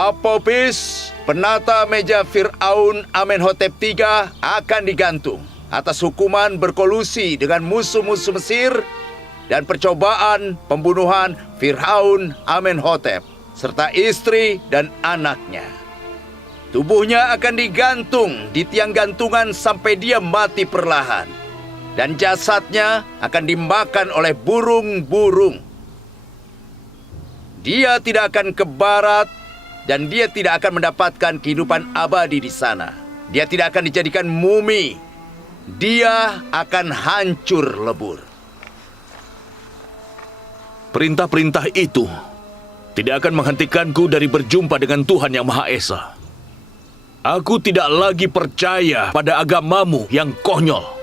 Apopis, penata meja Fir'aun Amenhotep III akan digantung atas hukuman berkolusi dengan musuh-musuh Mesir dan percobaan pembunuhan Fir'aun Amenhotep serta istri dan anaknya. Tubuhnya akan digantung di tiang gantungan sampai dia mati perlahan. Dan jasadnya akan dimakan oleh burung-burung. Dia tidak akan ke barat dan dia tidak akan mendapatkan kehidupan abadi di sana. Dia tidak akan dijadikan mumi. Dia akan hancur lebur. Perintah-perintah itu tidak akan menghentikanku dari berjumpa dengan Tuhan Yang Maha Esa. Aku tidak lagi percaya pada agamamu yang konyol.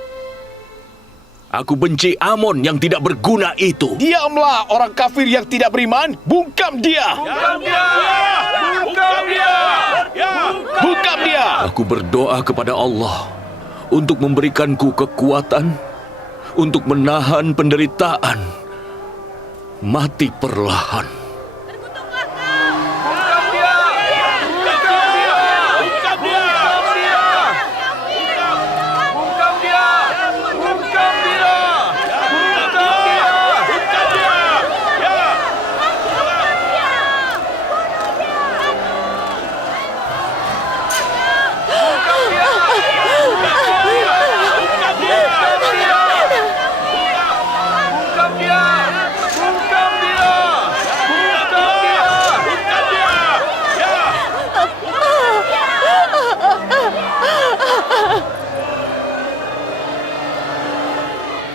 Aku benci Amon yang tidak berguna itu. Diamlah orang kafir yang tidak beriman. Bungkam dia. Bungkam dia. Bungkam dia. Bungkam dia. Aku berdoa kepada Allah untuk memberikanku kekuatan untuk menahan penderitaan mati perlahan.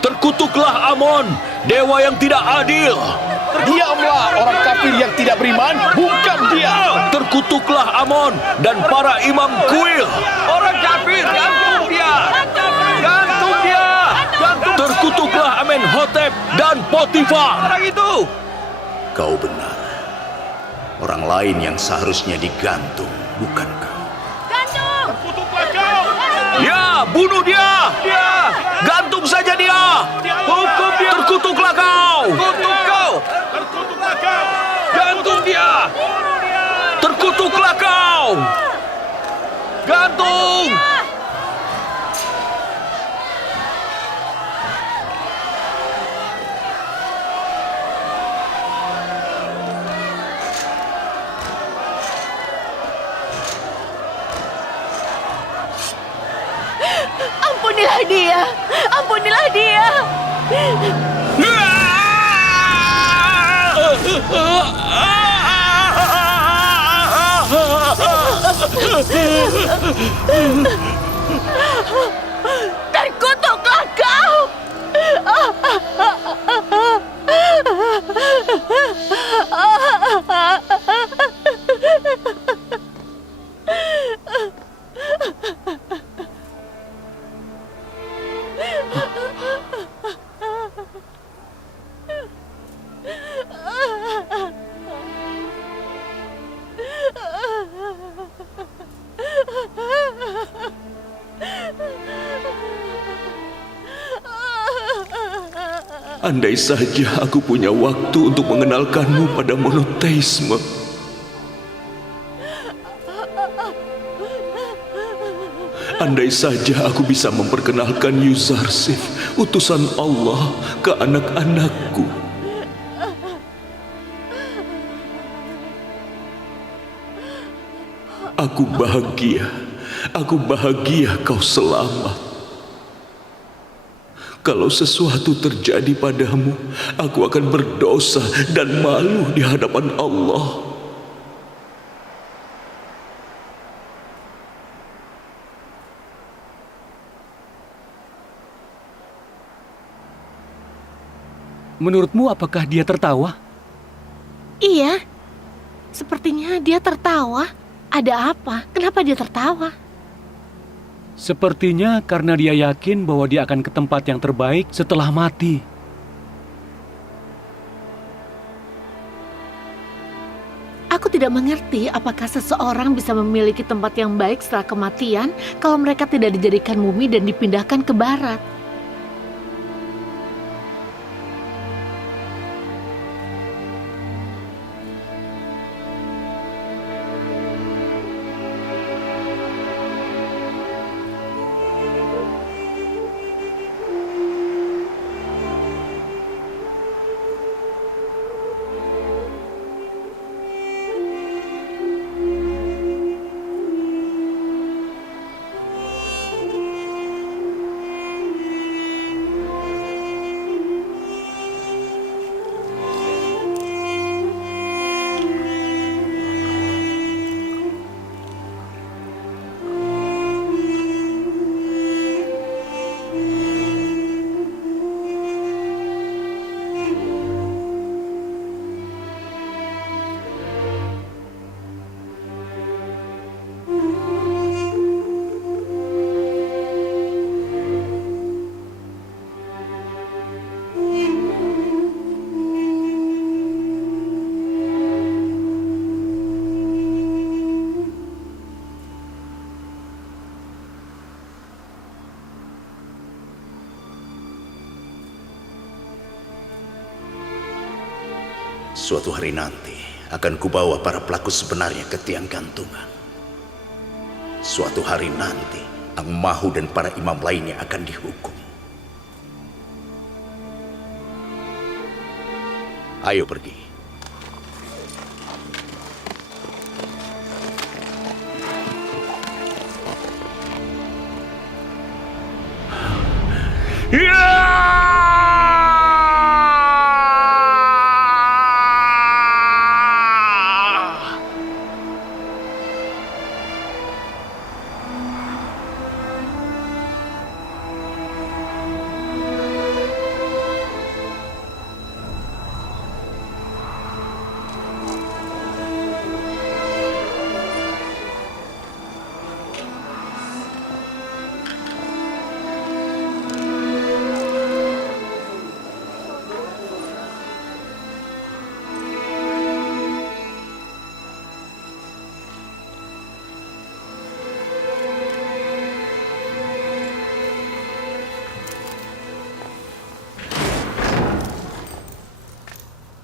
Terkutuklah Amon, dewa yang tidak adil. Diamlah orang kafir yang tidak beriman. Bungkam dia. Terkutuklah Amon dan para imam kuil. Orang kafir, gantung dia. Gantung dia. Gantung. Terkutuklah Amenhotep dan Potifar. Orang itu. Kau benar. Orang lain yang seharusnya digantung, bukan kau. Terkutuklah kau. Ya, bunuh dia. Gantung saja dia. Hukum dia. Terkutuklah kau. Kutuk kau. Terkutuklah kau. Gantung dia. Terkutuklah kau. Gantung. Ampunilah dia! Ampunilah dia! Terkutuklah kau! Andai saja aku punya waktu untuk mengenalkanmu pada monoteisme. Andai saja aku bisa memperkenalkan Yuzarsif, utusan Allah, ke anak-anakku. Aku bahagia kau selamat. Kalau sesuatu terjadi padamu, aku akan berdosa dan malu di hadapan Allah. Menurutmu apakah dia tertawa? Iya, sepertinya dia tertawa. Ada apa? Kenapa dia tertawa? Sepertinya karena dia yakin bahwa dia akan ke tempat yang terbaik setelah mati. Aku tidak mengerti apakah seseorang bisa memiliki tempat yang baik setelah kematian kalau mereka tidak dijadikan mumi dan dipindahkan ke barat. Suatu hari nanti akan kubawa para pelaku sebenarnya ke tiang gantungan. Suatu hari nanti Ang Mahu dan para imam lainnya akan dihukum. Ayo pergi.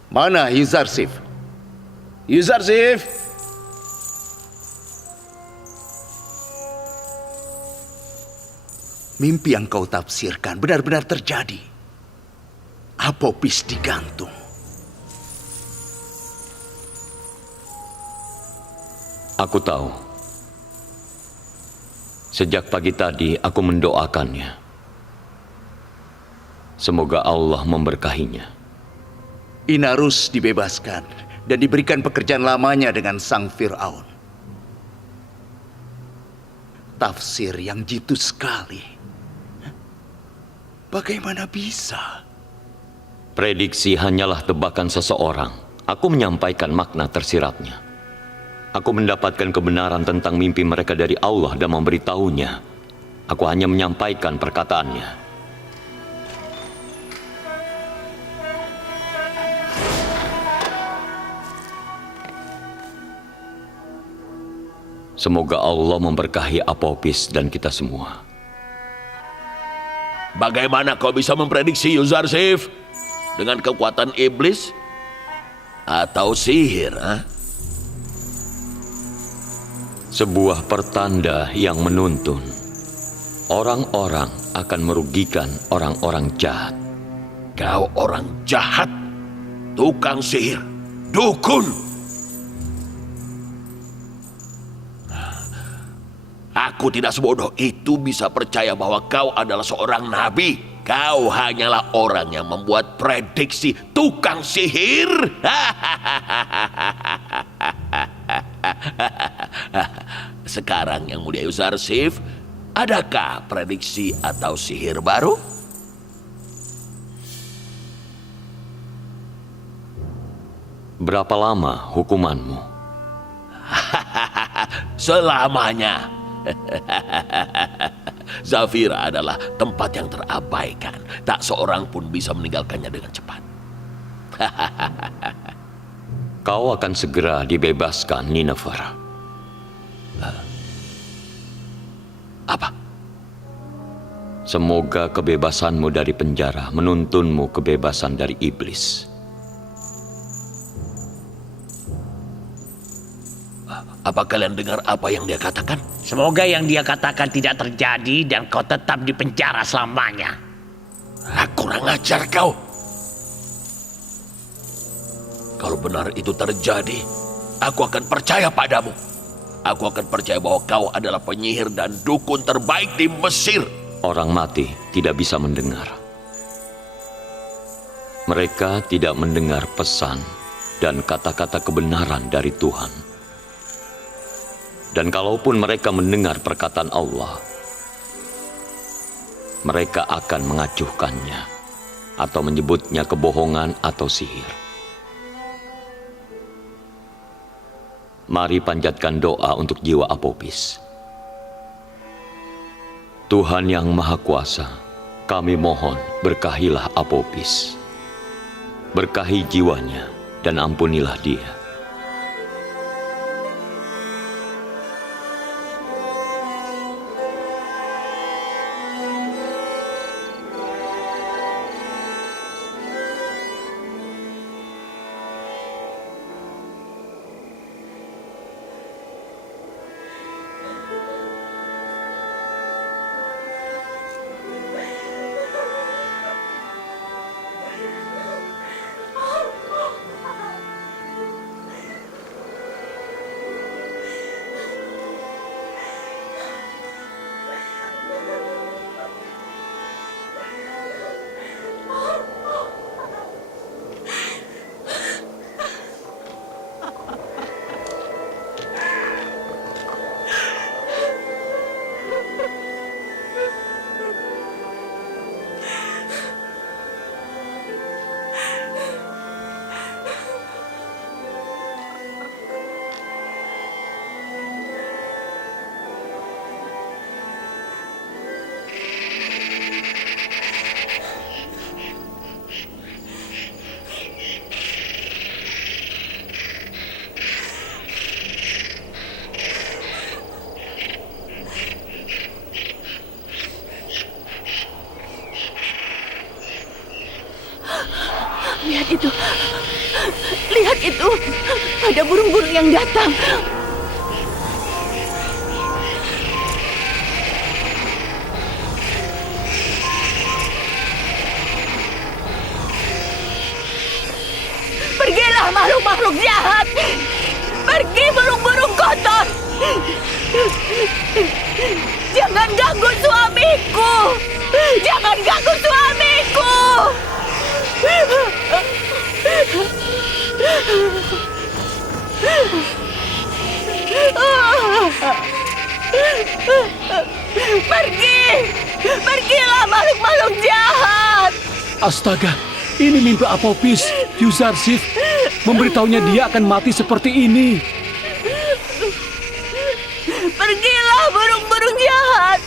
Mana Yuzarsif? Yuzarsif! Mimpi yang kau tafsirkan benar-benar terjadi. Apopis digantung. Aku tahu. Sejak pagi tadi aku mendoakannya. Semoga Allah memberkahinya. Inarus dibebaskan dan diberikan pekerjaan lamanya dengan sang Fir'aun. Tafsir yang jitu sekali. Bagaimana bisa? Prediksi hanyalah tebakan seseorang. Aku menyampaikan makna tersiratnya. Aku mendapatkan kebenaran tentang mimpi mereka dari Allah dan memberitahunya. Aku hanya menyampaikan perkataannya. Semoga Allah memberkahi Apopis dan kita semua. Bagaimana kau bisa memprediksi Yuzarsif? Dengan kekuatan iblis? Atau sihir? Sebuah pertanda yang menuntun. Orang-orang akan merugikan orang-orang jahat. Kau orang jahat, tukang sihir, dukun. Aku tidak sebodoh itu bisa percaya bahwa kau adalah seorang nabi. Kau hanyalah orang yang membuat prediksi, tukang sihir. Sekarang yang mulia Yuzarsif, adakah prediksi atau sihir baru? Berapa lama hukumanmu? Selamanya. Zafira adalah tempat yang terabaikan. Tak seorang pun bisa meninggalkannya dengan cepat. Kau akan segera dibebaskan, Ninefer. Apa? Semoga kebebasanmu dari penjara menuntunmu kebebasan dari iblis. Apa kalian dengar apa yang dia katakan? Semoga yang dia katakan tidak terjadi dan kau tetap di penjara selamanya. Kurang ajar kau. Kalau benar itu terjadi, aku akan percaya padamu. Aku akan percaya bahwa kau adalah penyihir dan dukun terbaik di Mesir. Orang mati tidak bisa mendengar. Mereka tidak mendengar pesan dan kata-kata kebenaran dari Tuhan. Dan kalaupun mereka mendengar perkataan Allah, mereka akan mengacuhkannya atau menyebutnya kebohongan atau sihir. Mari panjatkan doa untuk jiwa Apopis. Tuhan yang Maha Kuasa, kami mohon berkahilah Apopis. Berkahi jiwanya dan ampunilah dia. Lihat itu. Lihat itu. Ada burung-burung yang datang. Pergilah makhluk-makhluk jahat. Pergi burung-burung kotor. Jangan ganggu suamiku. Jangan ganggu suamiku. Pergi. Pergilah makhluk-makhluk jahat. Astaga, ini mimpi Apophis. Yuzarsif memberitahunya dia akan mati seperti ini. Pergilah burung-burung jahat.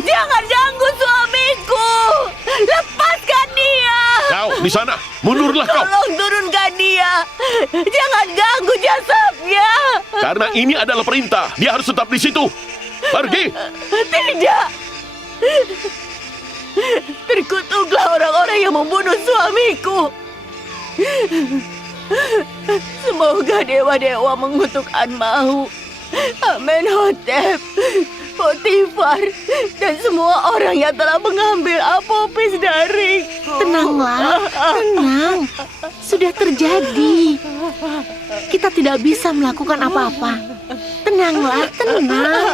Jangan ganggu suamiku. Lepaskan dia. Kau di sana, mundurlah kau. Tolong turunkan dia. Jangan ganggu jasadnya. Karena ini adalah perintah. Dia harus tetap di situ. Pergi. Tidak. Terkutuklah orang-orang yang membunuh suamiku. Semoga dewa-dewa mengutuk Anmahu, Amenhotep, Potifar, dan semua orang yang telah mengambil Apophis dariku. Tenanglah, tenang. Sudah terjadi. Kita tidak bisa melakukan apa-apa. Tenanglah, tenang.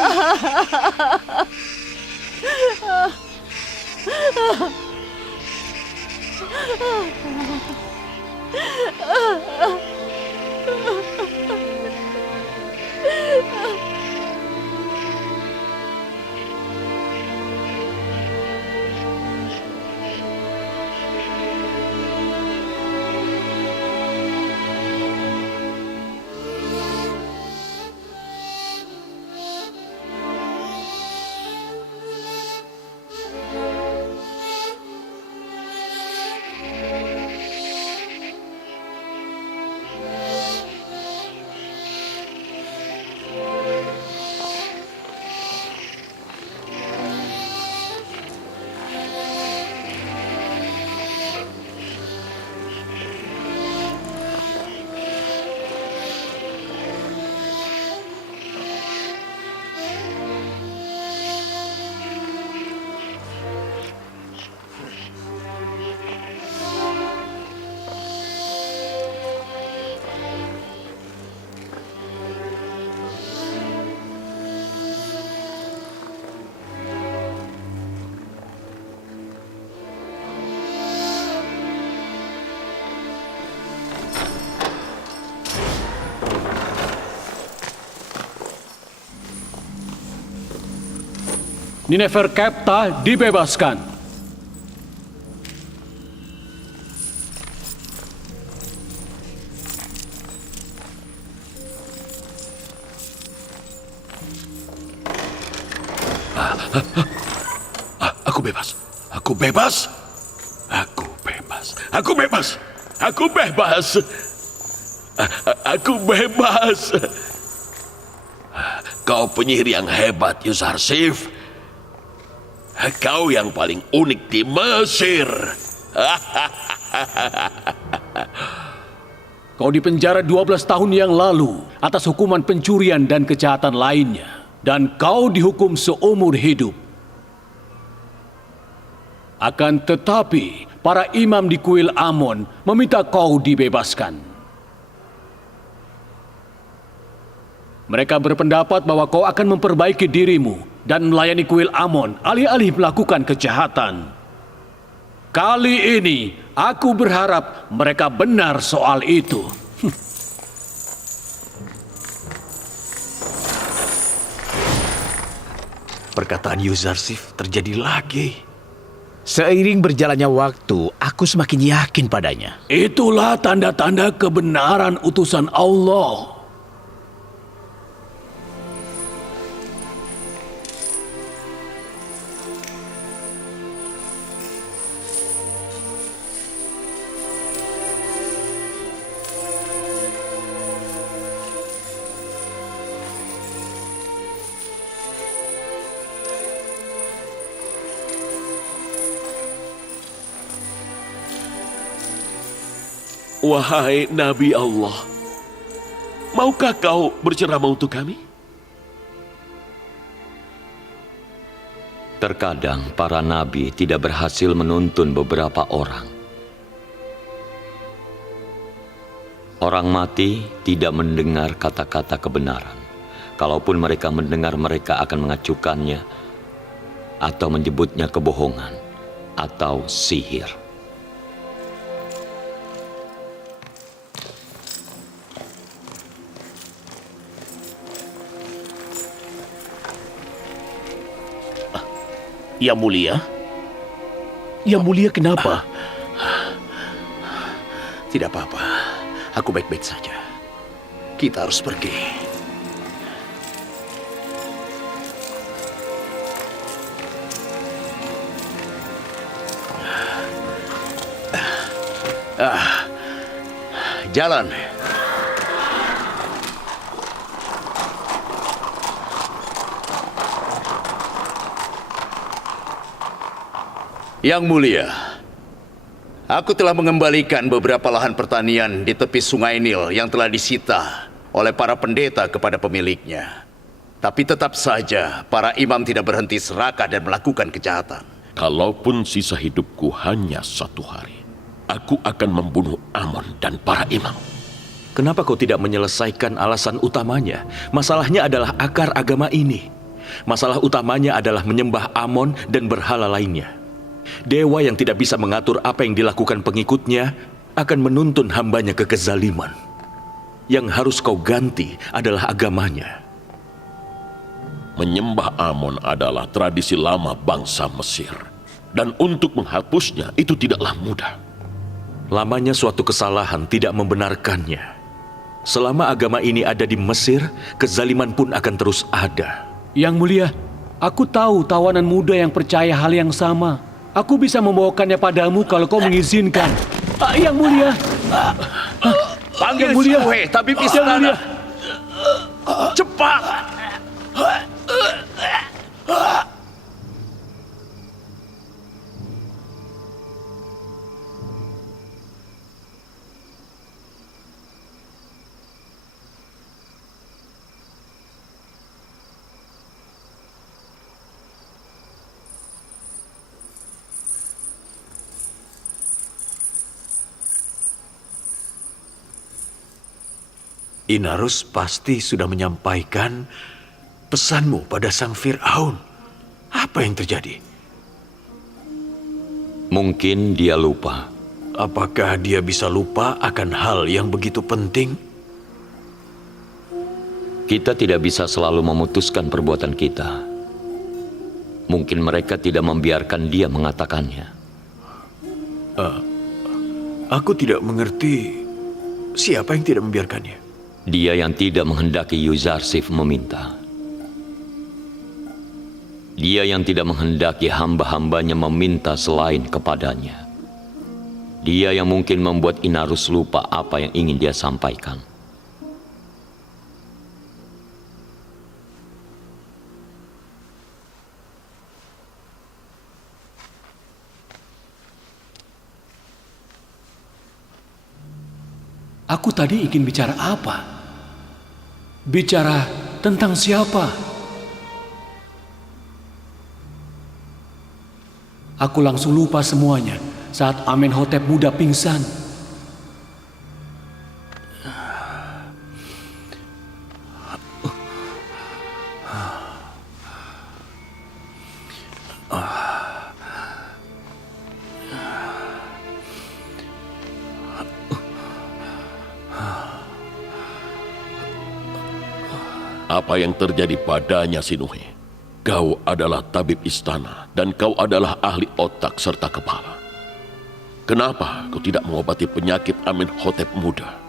Nineferkepta dibebaskan. Aku bebas. Aku bebas. Aku bebas. Aku bebas. Aku bebas. Aku bebas. Kau penyihir yang hebat, Yuzarsif. Kau yang paling unik di Mesir. Kau dipenjara 12 tahun yang lalu atas hukuman pencurian dan kejahatan lainnya. Dan kau dihukum seumur hidup. Akan tetapi, para imam di kuil Amon meminta kau dibebaskan. Mereka berpendapat bahwa kau akan memperbaiki dirimu dan melayani kuil Amon alih-alih melakukan kejahatan. Kali ini, aku berharap mereka benar soal itu. Perkataan Yuzarsif terjadi lagi. Seiring berjalannya waktu, aku semakin yakin padanya. Itulah tanda-tanda kebenaran utusan Allah. Wahai Nabi Allah, maukah kau berceramah untuk kami? Terkadang para nabi tidak berhasil menuntun beberapa orang. Orang mati tidak mendengar kata-kata kebenaran. Kalaupun mereka mendengar, mereka akan mengacukannya atau menyebutnya kebohongan atau sihir. Yang mulia? Yang mulia kenapa? Tidak apa-apa. Aku baik-baik saja. Kita harus pergi. Jalan. Yang mulia, aku telah mengembalikan beberapa lahan pertanian di tepi Sungai Nil yang telah disita oleh para pendeta kepada pemiliknya. Tapi tetap saja para imam tidak berhenti serakah dan melakukan kejahatan. Kalaupun sisa hidupku hanya 1 hari, aku akan membunuh Amon dan para imam. Kenapa kau tidak menyelesaikan alasan utamanya? Masalahnya adalah akar agama ini. Masalah utamanya adalah menyembah Amon dan berhala lainnya. Dewa yang tidak bisa mengatur apa yang dilakukan pengikutnya akan menuntun hambanya ke kezaliman. Yang harus kau ganti adalah agamanya. Menyembah Amon adalah tradisi lama bangsa Mesir. Dan untuk menghapusnya itu tidaklah mudah. Lamanya suatu kesalahan tidak membenarkannya. Selama agama ini ada di Mesir, kezaliman pun akan terus ada. Yang mulia, aku tahu tawanan muda yang percaya hal yang sama. Aku bisa membawakannya padamu kalau kau mengizinkan. Yang mulia. Panggil Yang mulia. Sinuhe, tabib Yang istana. mulia. Cepat. Inarus pasti sudah menyampaikan pesanmu pada sang Fir'aun. Apa yang terjadi? Mungkin dia lupa. Apakah dia bisa lupa akan hal yang begitu penting? Kita tidak bisa selalu memutuskan perbuatan kita. Mungkin mereka tidak membiarkan dia mengatakannya. Aku tidak mengerti siapa yang tidak membiarkannya. Dia yang tidak menghendaki Yuzarsif meminta. Dia yang tidak menghendaki hamba-hambanya meminta selain kepadanya. Dia yang mungkin membuat Inarus lupa apa yang ingin dia sampaikan. Aku tadi ingin bicara apa? Bicara tentang siapa? Aku langsung lupa semuanya saat Amenhotep muda pingsan. Apa yang terjadi padanya, Sinuhe? Kau adalah tabib istana dan kau adalah ahli otak serta kepala. Kenapa kau tidak mengobati penyakit Amenhotep muda?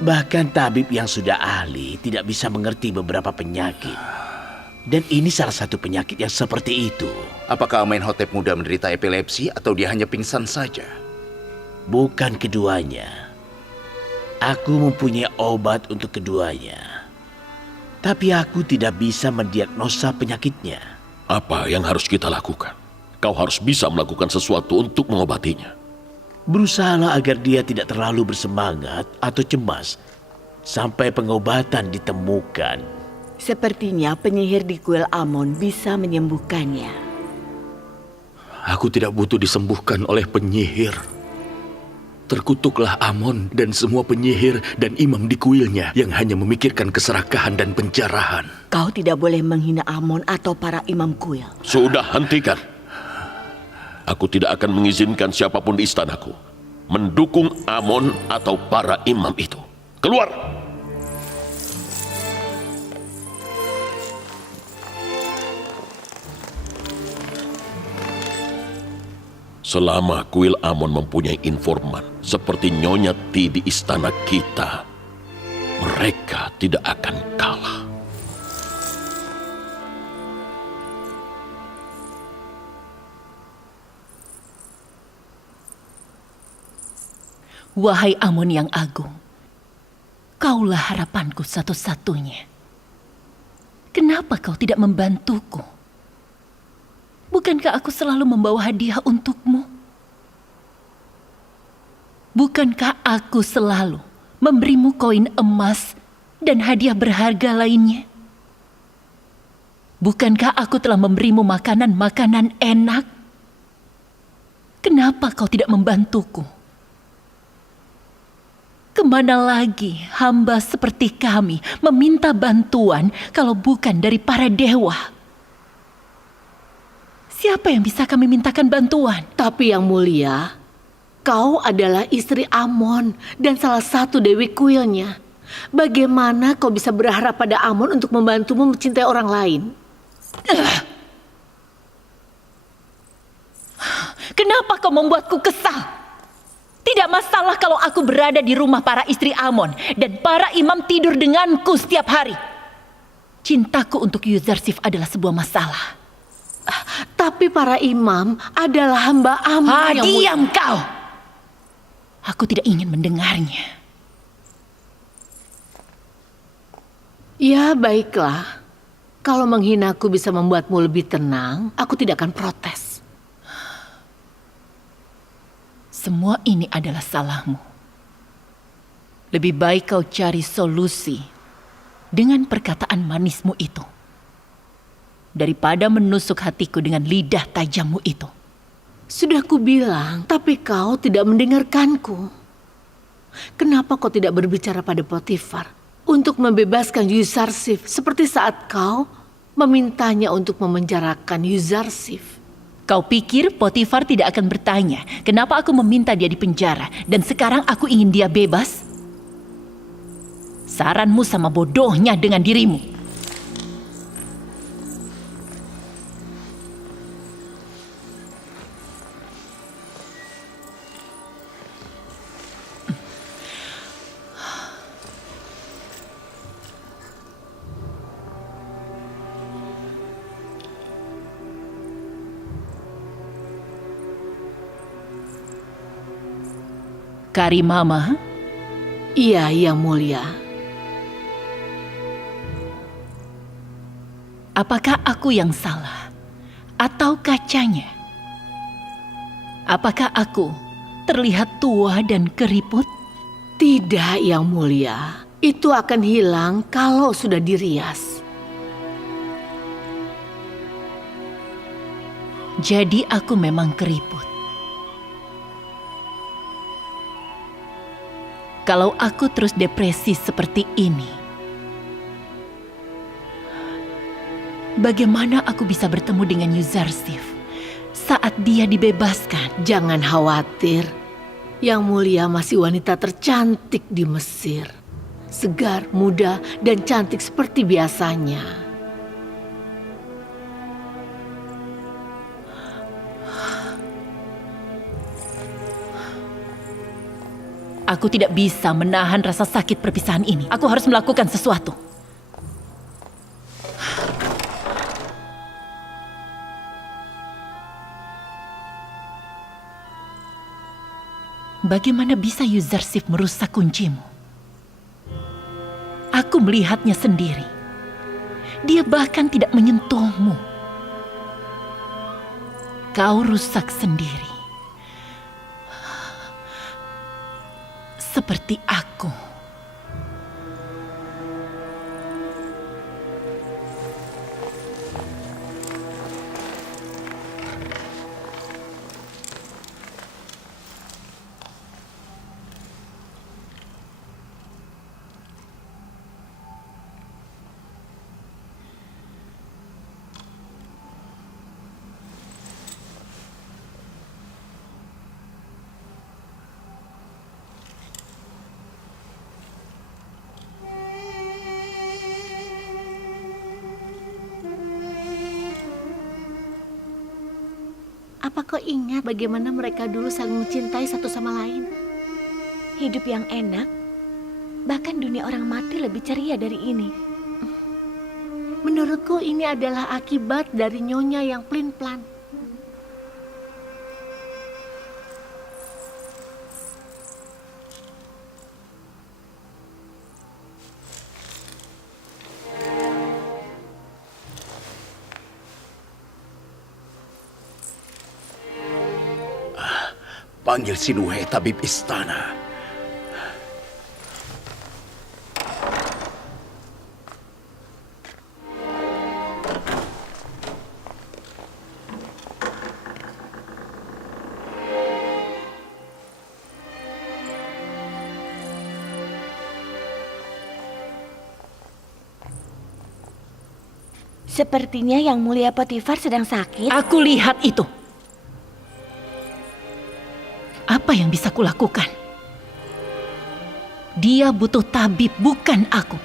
Bahkan tabib yang sudah ahli tidak bisa mengerti beberapa penyakit. Dan ini salah satu penyakit yang seperti itu. Apakah Amenhotep muda menderita epilepsi atau dia hanya pingsan saja? Bukan keduanya. Aku mempunyai obat untuk keduanya. Tapi aku tidak bisa mendiagnosa penyakitnya. Apa yang harus kita lakukan? Kau harus bisa melakukan sesuatu untuk mengobatinya. Berusahalah agar dia tidak terlalu bersemangat atau cemas sampai pengobatan ditemukan. Sepertinya penyihir di kuil Amon bisa menyembuhkannya. Aku tidak butuh disembuhkan oleh penyihir. Terkutuklah Amon dan semua penyihir dan imam di kuilnya yang hanya memikirkan keserakahan dan penjarahan. Kau tidak boleh menghina Amon atau para imam kuil. Sudah, hentikan. Aku tidak akan mengizinkan siapapun di istanaku mendukung Amon atau para imam itu. Keluar! Selama kuil Amon mempunyai informan seperti Nyonya Ti di istana kita, mereka tidak akan kalah. Wahai Amon yang agung, kaulah harapanku satu-satunya. Kenapa kau tidak membantuku? Bukankah aku selalu membawa hadiah untukmu? Bukankah aku selalu memberimu koin emas dan hadiah berharga lainnya? Bukankah aku telah memberimu makanan-makanan enak? Kenapa kau tidak membantuku? Kemana lagi hamba seperti kami meminta bantuan kalau bukan dari para dewa? Siapa yang bisa kami mintakan bantuan? Tapi yang mulia, kau adalah istri Amon dan salah satu dewi kuilnya. Bagaimana kau bisa berharap pada Amon untuk membantumu mencintai orang lain? Kenapa kau membuatku kesal? Tidak masalah kalau aku berada di rumah para istri Amon dan para imam tidur denganku setiap hari. Cintaku untuk Yuzarsif adalah sebuah masalah. Tapi para imam adalah hamba Amon yang diam kau! Aku tidak ingin mendengarnya. Ya baiklah, kalau menghinaku bisa membuatmu lebih tenang, aku tidak akan protes. Semua ini adalah salahmu. Lebih baik kau cari solusi dengan perkataan manismu itu, daripada menusuk hatiku dengan lidah tajammu itu. Sudah kubilang, tapi kau tidak mendengarkanku. Kenapa kau tidak berbicara pada Potifar untuk membebaskan Yuzarsif seperti saat kau memintanya untuk memenjarakan Yuzarsif? Kau pikir Potifar tidak akan bertanya kenapa aku meminta dia di penjara dan sekarang aku ingin dia bebas? Saranmu sama bodohnya dengan dirimu. Karimama? Iya, yang mulia. Apakah aku yang salah? Atau kacanya? Apakah aku terlihat tua dan keriput? Tidak, yang mulia. Itu akan hilang kalau sudah dirias. Jadi aku memang keriput. Kalau aku terus depresi seperti ini, bagaimana aku bisa bertemu dengan Yuzarsif saat dia dibebaskan? Jangan khawatir, yang mulia masih wanita tercantik di Mesir. Segar, muda, dan cantik seperti biasanya. Aku tidak bisa menahan rasa sakit perpisahan ini. Aku harus melakukan sesuatu. Bagaimana bisa Yuzarsif merusak kuncimu? Aku melihatnya sendiri. Dia bahkan tidak menyentuhmu. Kau rusak sendiri. seperti aku. Apa kau ingat bagaimana mereka dulu saling mencintai satu sama lain? Hidup yang enak, bahkan dunia orang mati lebih ceria dari ini. Menurutku ini adalah akibat dari nyonya yang pelin-pelan. Panggil Sinuhe, tabib istana. Sepertinya Yang Mulia Potifar sedang sakit. Aku lihat itu. Apa yang bisa kulakukan? Dia butuh tabib, bukan aku.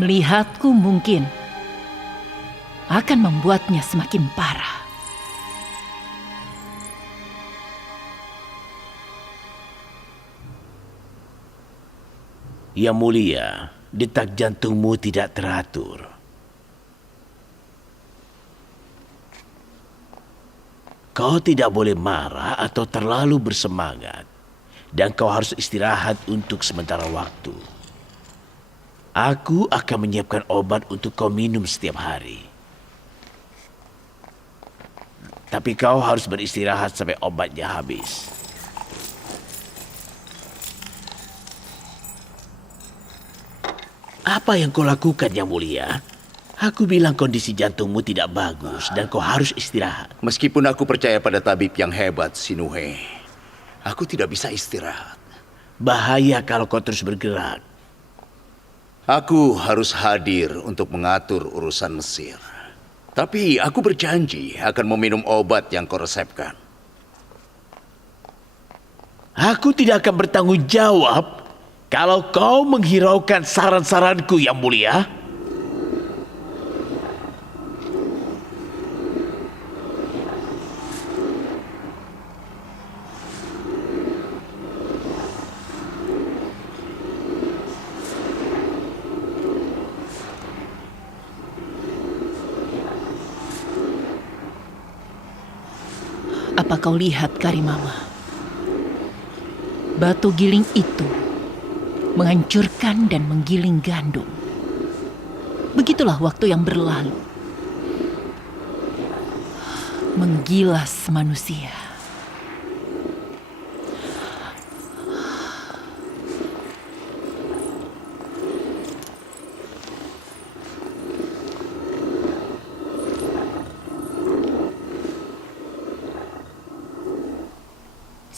Melihatku mungkin akan membuatnya semakin parah. Yang Mulia, detak jantungmu tidak teratur. Kau tidak boleh marah atau terlalu bersemangat. Dan kau harus istirahat untuk sementara waktu. Aku akan menyiapkan obat untuk kau minum setiap hari. Tapi kau harus beristirahat sampai obatnya habis. Apa yang kau lakukan, Yang Mulia? Aku bilang kondisi jantungmu tidak bagus dan kau harus istirahat. Meskipun aku percaya pada tabib yang hebat, Sinuhe, aku tidak bisa istirahat. Bahaya kalau kau terus bergerak. Aku harus hadir untuk mengatur urusan Mesir. Tapi aku berjanji akan meminum obat yang kau resepkan. Aku tidak akan bertanggung jawab kalau kau menghiraukan saran-saranku, Yang Mulia. Apa kau lihat, Karimama? Batu giling itu menghancurkan dan menggiling gandum. Begitulah waktu yang berlalu. Menggilas manusia.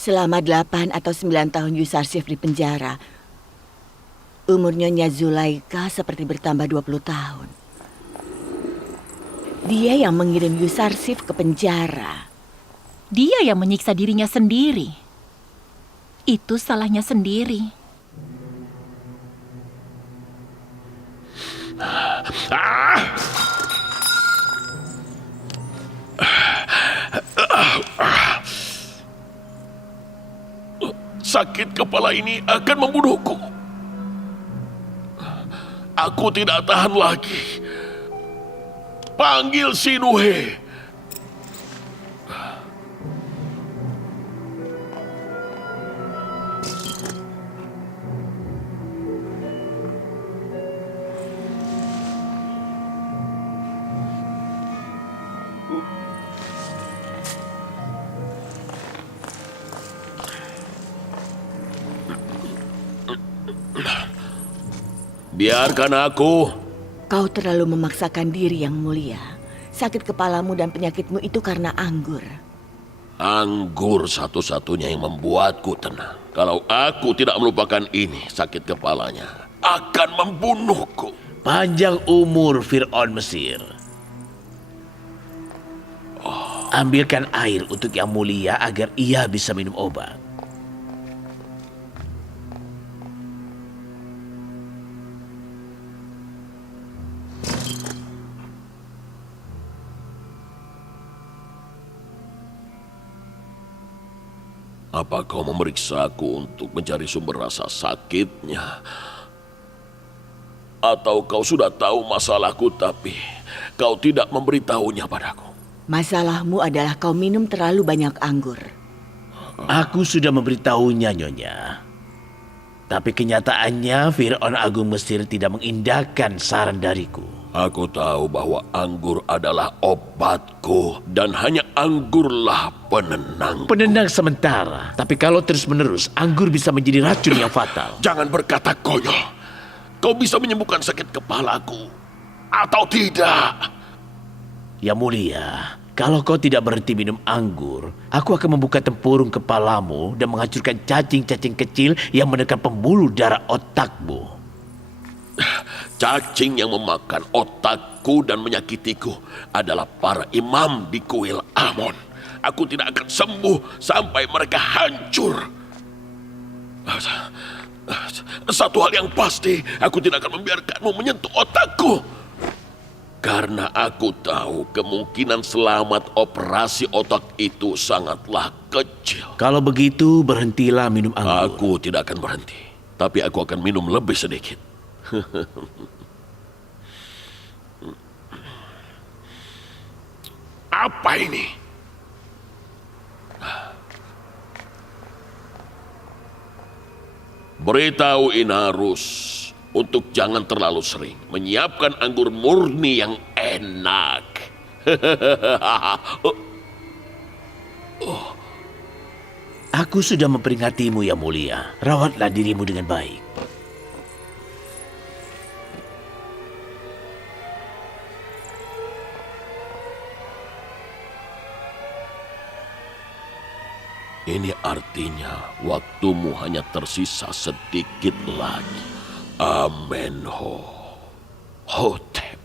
Selama 8 atau 9 tahun Yusarsif di penjara, umur Nyonya Zulaika seperti bertambah 20 tahun. Dia yang mengirim Yusarsif ke penjara. Dia yang menyiksa dirinya sendiri. Itu salahnya sendiri. Sakit kepala ini akan membunuhku. Aku tidak tahan lagi. Panggil Sinuhe. Biarkan aku. Kau terlalu memaksakan diri, Yang Mulia. Sakit kepalamu dan penyakitmu itu karena anggur. Anggur satu-satunya yang membuatku tenang. Kalau aku tidak melupakan ini, sakit kepalanya akan membunuhku. Panjang umur Fir'aun Mesir. Ambilkan air untuk Yang Mulia agar ia bisa minum obat. Apa kau memeriksaku untuk mencari sumber rasa sakitnya? Atau kau sudah tahu masalahku tapi kau tidak memberitahunya padaku? Masalahmu adalah kau minum terlalu banyak anggur. Aku sudah memberitahunya, Nyonya. Tapi kenyataannya Fir'aun Agung Mesir tidak mengindahkan saran dariku. Aku tahu bahwa anggur adalah obatku dan hanya anggurlah penenang. Penenang sementara, tapi kalau terus-menerus anggur bisa menjadi racun yang fatal. Jangan berkata konyol. Kau bisa menyembuhkan sakit kepalaku atau tidak? Yang Mulia, kalau kau tidak berhenti minum anggur, aku akan membuka tempurung kepalamu dan menghancurkan cacing-cacing kecil yang menekan pembuluh darah otakmu. Cacing yang memakan otakku dan menyakitiku adalah para imam di kuil Amon. Aku tidak akan sembuh sampai mereka hancur. Satu hal yang pasti, aku tidak akan membiarkanmu menyentuh otakku. Karena aku tahu kemungkinan selamat operasi otak itu sangatlah kecil. Kalau begitu, berhentilah minum anggur. Aku tidak akan berhenti, tapi aku akan minum lebih sedikit. Apa ini? Beritahu Inarus untuk jangan terlalu sering menyiapkan anggur murni yang enak. Aku sudah memperingatimu, Yang Mulia. Rawatlah dirimu dengan baik. Ini artinya waktumu hanya tersisa sedikit lagi. Amenho Hotep.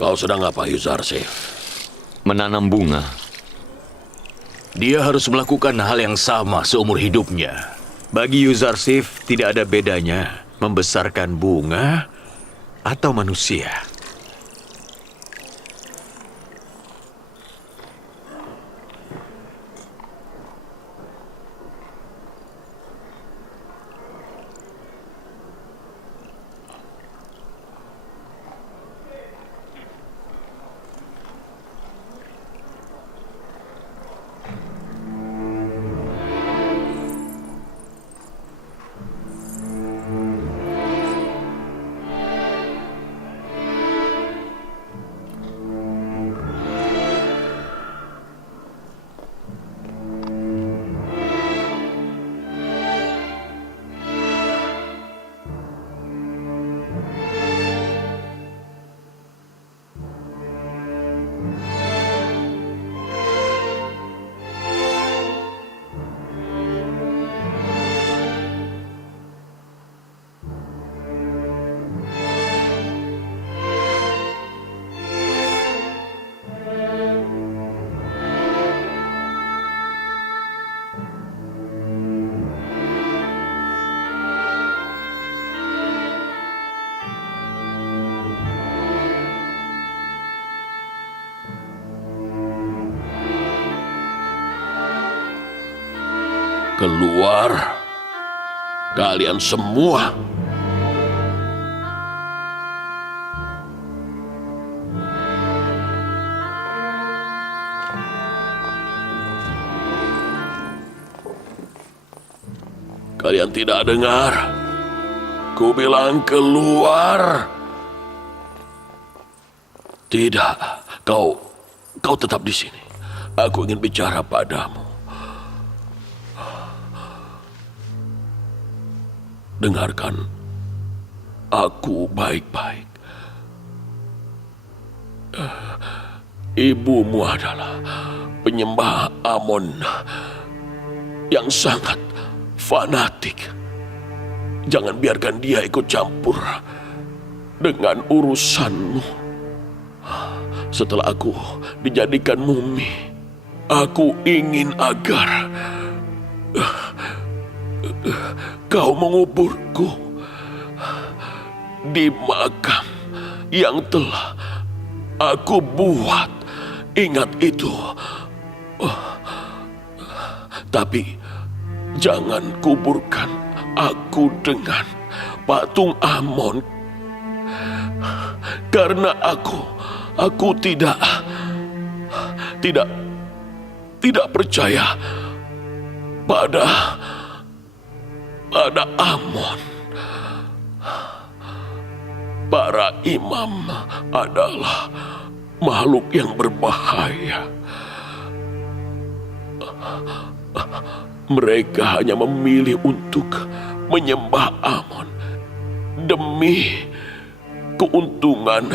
Kau sedang apa, Yuzarsif? Menanam bunga. Dia harus melakukan hal yang sama seumur hidupnya. Bagi Yuzarsif tidak ada bedanya membesarkan bunga atau manusia. Keluar, kalian semua. Kalian tidak dengar? Ku bilang keluar. Tidak, kau tetap di sini. Aku ingin bicara padamu. Dengarkan aku baik-baik. Ibumu adalah penyembah Amon yang sangat fanatik. Jangan biarkan dia ikut campur dengan urusanmu. Setelah aku dijadikan mumi, aku ingin agar kau menguburku di makam yang telah aku buat. Ingat itu. Tapi jangan kuburkan aku dengan patung Amon. Karena aku tidak percaya pada Amon. Para imam adalah makhluk yang berbahaya. Mereka hanya memilih untuk menyembah Amon demi keuntungan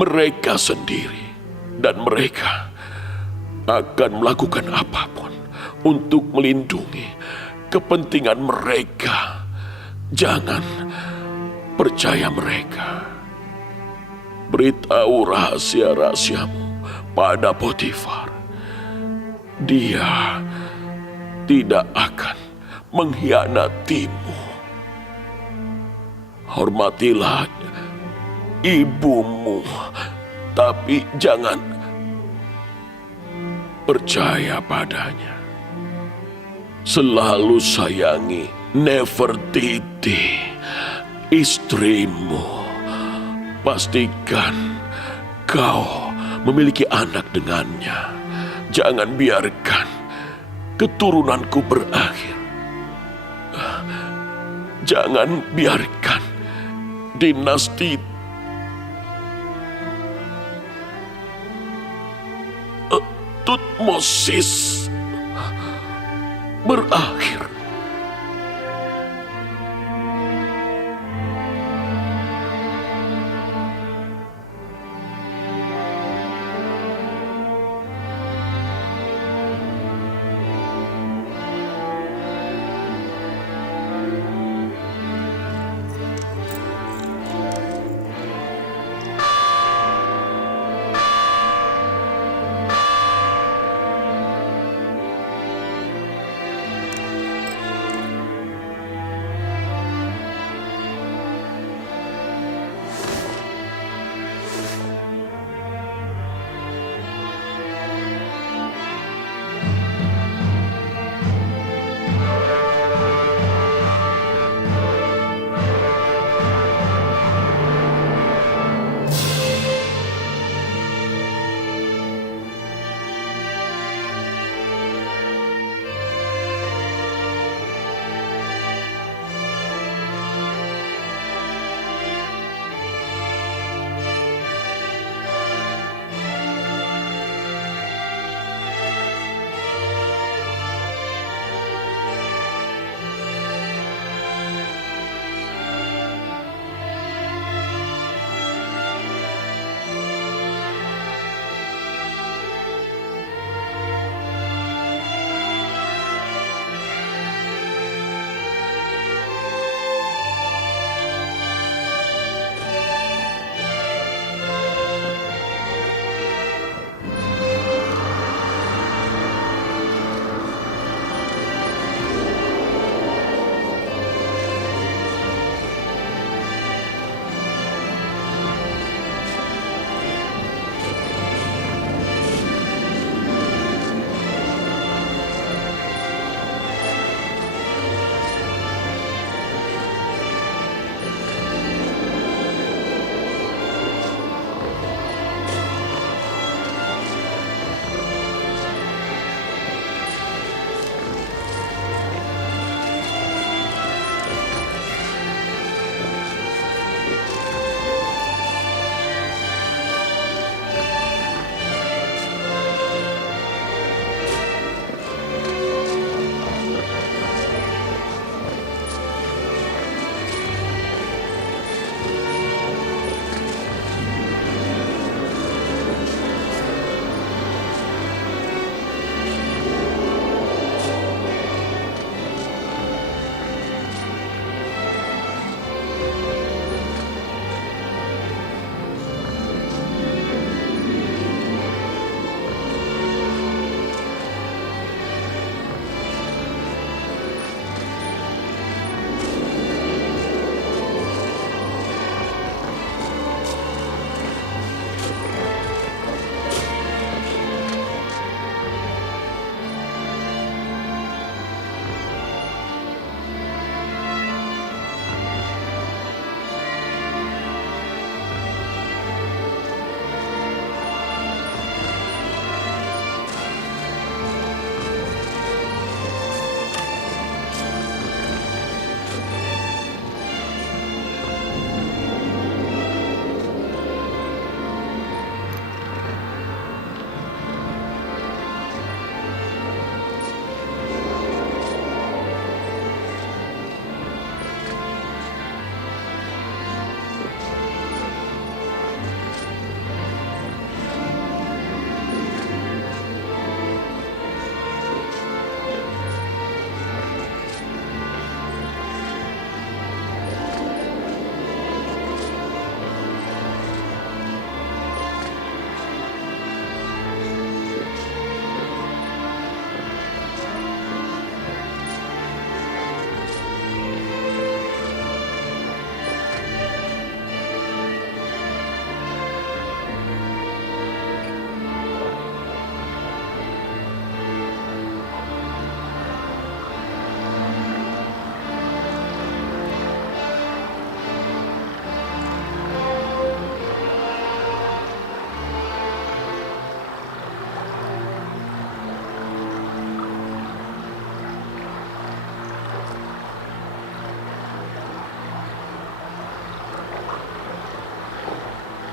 mereka sendiri. Dan mereka akan melakukan apapun untuk melindungi kepentingan mereka. Jangan percaya mereka. Beritahu rahasia-rahasiamu pada Potifar. Dia tidak akan mengkhianatimu. Hormatilah ibumu, tapi jangan percaya padanya. Selalu sayangi Nefertiti, istrimu. Pastikan kau memiliki anak dengannya. Jangan biarkan keturunanku berakhir. Jangan biarkan dinasti Tutmosis berakhir.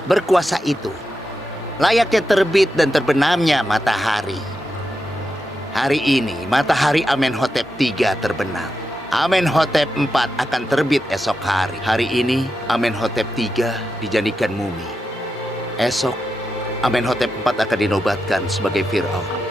berkuasa itu, layaknya terbit dan terbenamnya matahari. Hari ini, matahari Amenhotep III terbenam. Amenhotep IV akan terbit esok hari. Hari ini, Amenhotep III dijadikan mumi. Esok, Amenhotep IV akan dinobatkan sebagai Firaun.